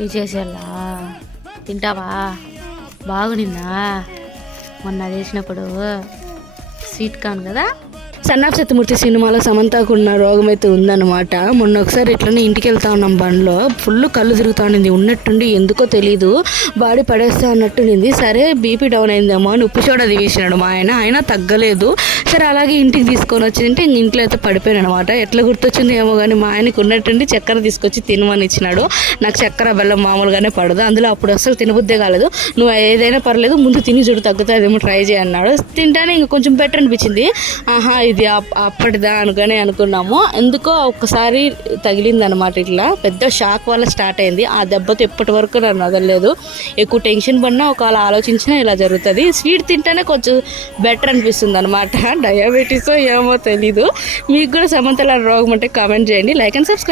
తీసేసేలా తింటావా? బాగునిందా మొన్న చేసినప్పుడు? స్వీట్ కార్న్ కదా. సన్నాఫ్ సత్యమూర్తి సినిమాలో సమంతకు ఉన్న రోగం అయితే ఉందన్నమాట. మొన్న ఒకసారి ఇట్లనే ఇంటికి వెళ్తా ఉన్నాం బండ్లో, ఫుల్ కళ్ళు తిరుగుతా ఉండింది. ఉన్నట్టుండి ఎందుకో తెలీదు బాడీ పడేస్తా అన్నట్టుండింది. సరే బీపీ డౌన్ అయిందేమో అని ఉప్పు సోడా దిగేసినాడు మా ఆయన, అయినా తగ్గలేదు. సరే అలాగే ఇంటికి తీసుకొని వచ్చిందంటే ఇంట్లో అయితే పడిపోయాను అనమాట. ఎట్లా గుర్తొచ్చింది ఏమో కానీ మా ఆయనకు ఉన్నట్టుండి చక్కెర తీసుకొచ్చి తినమని ఇచ్చినాడు. నాకు చక్కెర బెల్లం మామూలుగానే పడదు, అందులో అప్పుడు అసలు తినబుద్దే కాలేదు. నువ్వు ఏదైనా పర్లేదు ముందు తిని చూడు తగ్గుతుందేమో ట్రై చేయన్నాడు. తింటానే ఇంక కొంచెం బెటర్ అనిపించింది. ఆహా ఇది అప్పటిదా అనుకున్నాము. ఎందుకో ఒక్కసారి తగిలిందనమాట. ఇట్లా పెద్ద షాక్ వల్ల స్టార్ట్ అయింది. ఆ దెబ్బతో ఎప్పటి వరకు నన్ను వదలలేదు. ఎక్కువ టెన్షన్ పడినా ఒకవేళ ఆలోచించినా ఇలా జరుగుతుంది. స్వీట్ తింటేనే కొంచెం బెటర్ అనిపిస్తుంది అనమాట. డయాబెటీస్ ఏమో తెలీదు. మీకు కూడా సమంతల రోగం అంటే కామెంట్ చేయండి, లైక్ అండ్ సబ్స్క్రైబ్.